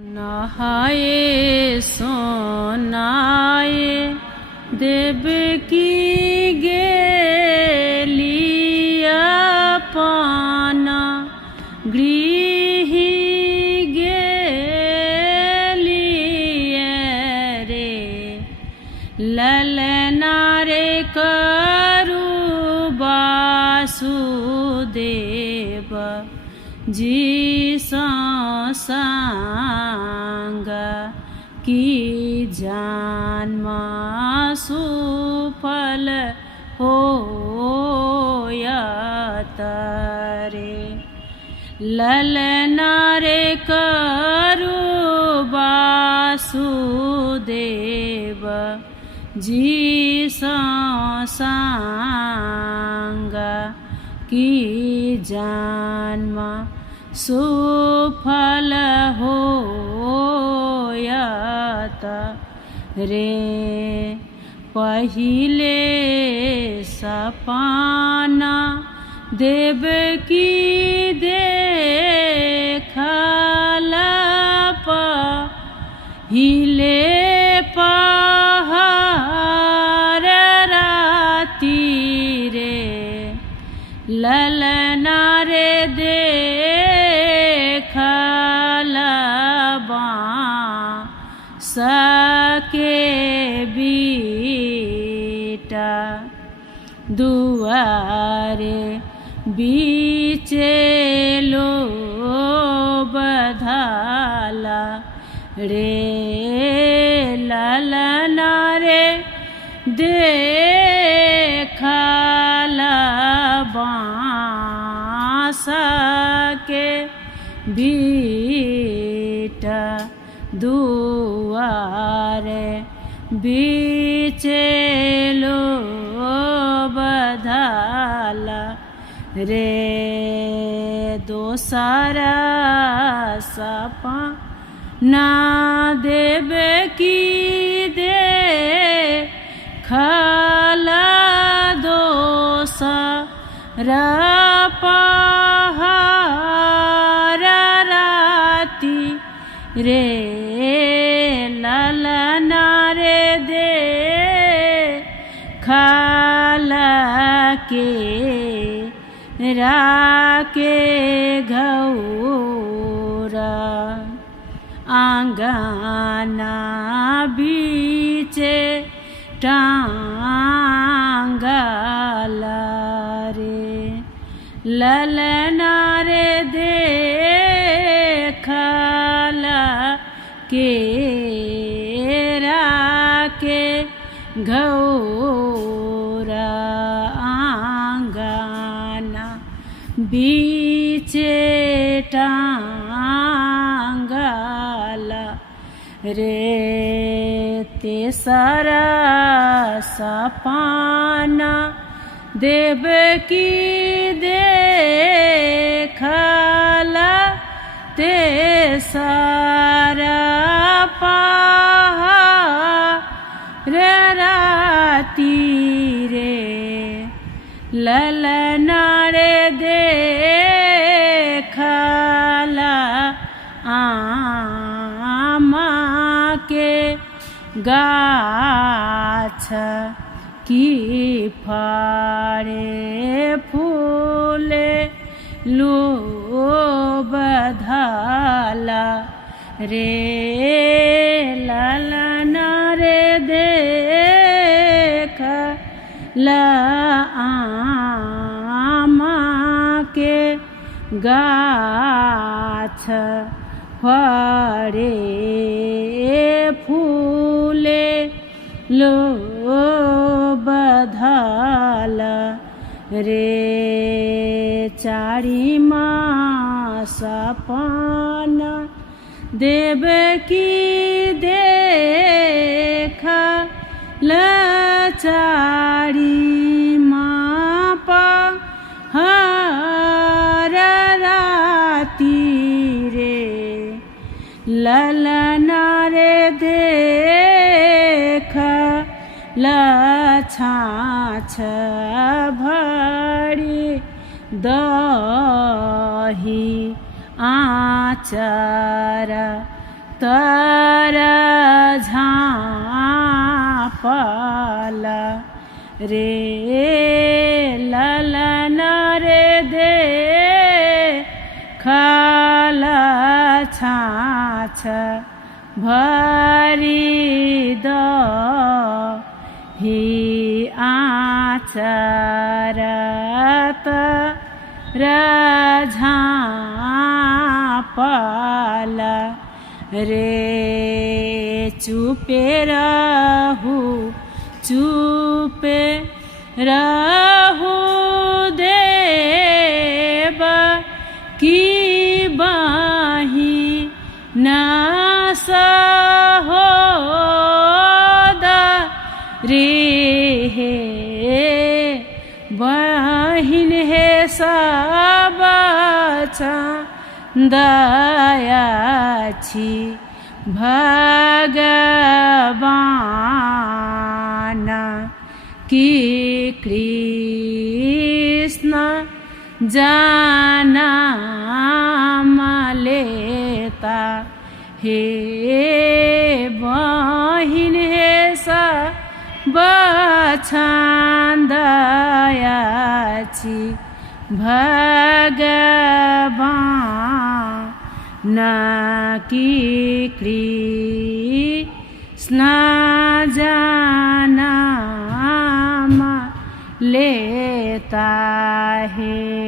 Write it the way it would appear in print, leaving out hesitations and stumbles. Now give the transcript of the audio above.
नहाए सोनाए देवकी गेलिया पाना गृही गेलिए रे ललना रे करु वासुदेव जी संग की जन्मा सुफल होयत रे ललना रे करु वासुदेव जी संग की जन्मा सुफल होयत रे पहिले सपना देवकी देखल पहिले पहर राति रे ललना रे सके बीटा दुआरे बीचे लो बधाला रे ललना रे देखला बाँसा के बीटा दुआरे बीचे लो बधाला रे दोसरा सपना देवकी देखला दोसरा पहर राति रे ललना रे देखला के राके घौरा आंगना बीचे टांगला रे ललना रे देखला के राके घौरा आंगना बीचे टांगला रे तेसरा सपना देवकी देखला तेसरा पहर राति रे ललना रे देखला आमा के गाछ की फाड़े फूले लो बधाला रे ललना रे देखला आमा के गाछ फड़े फूले लो बधाला रे चारी मास सपना देवकी देखला चारी हर राति रे ललना रे देखला छाछ भरी दही आचार तर झापल रे ललन रे दे खल छाछ भरी दही आचरत झापल रे चुपे रहू चुपे रहू देव की बाही नास हो रे हे बहिन हे सब दयाछि भगवान की कृष्ण जानम लेता हे बहिन हे सब दयाछि भगवान की कृष्ण जानम लेता है।